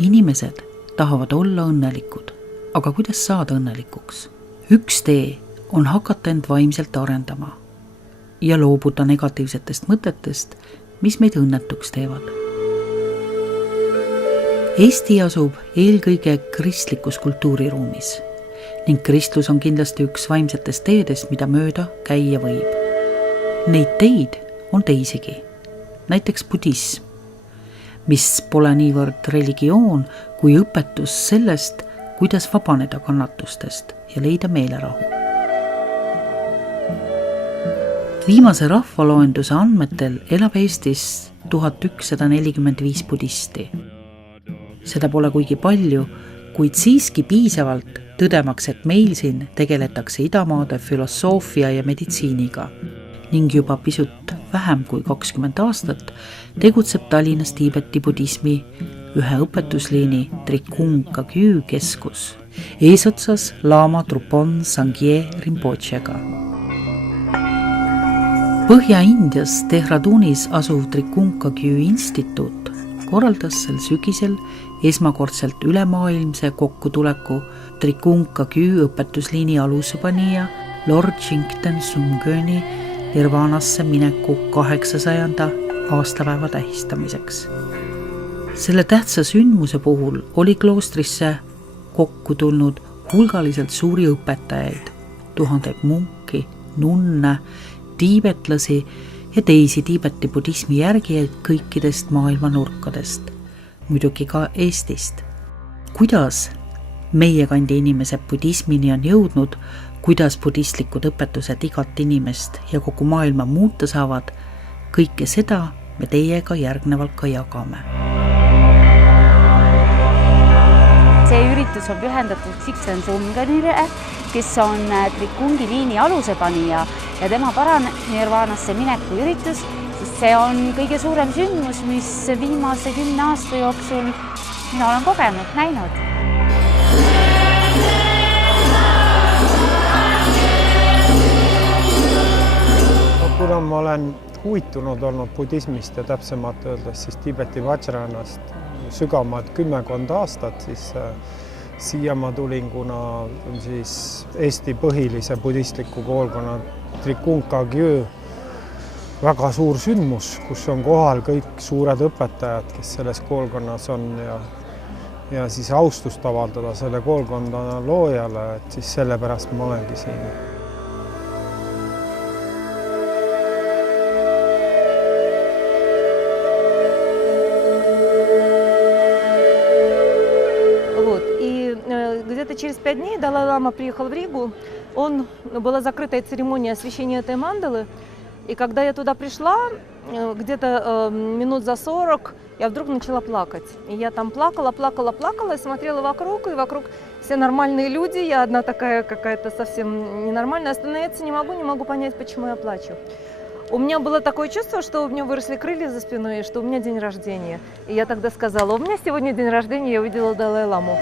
Inimesed tahavad olla õnnelikud, aga kuidas saada õnnelikuks? Üks tee on hakata end vaimselt arendama ja loobuda negatiivsetest mõtetest, mis meid õnnetuks teevad. Eesti asub eelkõige kristlikus kultuuriruumis ning kristlus on kindlasti üks vaimsetest teedest, mida mööda käia võib. Neid teid on teisigi, näiteks budism, mis pole niivõrd religioon kui õpetus sellest, kuidas vabaneda kannatustest ja leida meelerahu. Viimase rahvaloenduse andmetel elab Eestis 1145 budisti. Seda pole kuigi palju, kuid siiski piisavalt tõdemaks, et meil siin tegeletakse idamaade filosoofia ja meditsiiniga ning juba pisut vähem kui 20 aastat tegutseb Tallinnas Tiibeti budismi ühe õpetusliini Trikung Kagyu keskus eesotsas Lama Drupon Sangye Rinpochega. Põhja-Indias Dehradunis asuv Trikung Kagyu instituut korraldas sel sügisel esmakordselt ülemaailmse kokkutuleku Trikung Kagyu õpetusliini alusepanija Lord Jingten Sungöni Nirvanasse mineku 800. aastapäeva tähistamiseks. Selle tähtsa sündmuse puhul oli kloostrisse kokku tulnud hulgaliselt suuri õpetajaid, 1000 munki, nunne, tiibetlasi ja teisi Tiibeti budismi järgijaid kõikidest maailma nurkadest, muidugi ka Eestist. Kuidas meie kandi inimesed budismini on jõudnud, kuidas budistlikud õpetused igat inimest ja kogu maailma muuta saavad, kõike seda me teiega järgnevalt ka jagame. See üritus on pühendatud Jigten Sungönile, kes on Trikungi liini alusepanija ja tema paranirvanasse mineku üritus, sest see on kõige suurem sündmus, mis viimase 10 aasta jooksul mina olen kogenud, näinud. Kuna ma olen huvitunud olnud budismist ja täpsemalt öeldes siis Tiibeti Vajranast sügavamalt 10 aastat, siis siia ma tulin, kuna siis Eesti põhilise budistliku koolkonna Trikung Kagyu väga suur sündmus, kus on kohal kõik suured õpetajad, kes selles koolkonnas on ja siis austust avaldada selle koolkonna loojale, et siis sellepärast ma olengi siin. Где-то через 5 дней Далай-лама приехал в Ригу. Была закрытая церемония освящения этой мандалы. И когда я туда пришла, где-то минут за 40, я вдруг начала плакать. И я там плакала, и смотрела вокруг, и вокруг все нормальные люди. Я одна такая какая-то совсем ненормальная. Остановиться не могу понять, почему я плачу. У меня было такое чувство, что у меня выросли крылья за спиной, и что у меня день рождения. И я тогда сказала, у меня сегодня день рождения, я увидела Далай-ламу.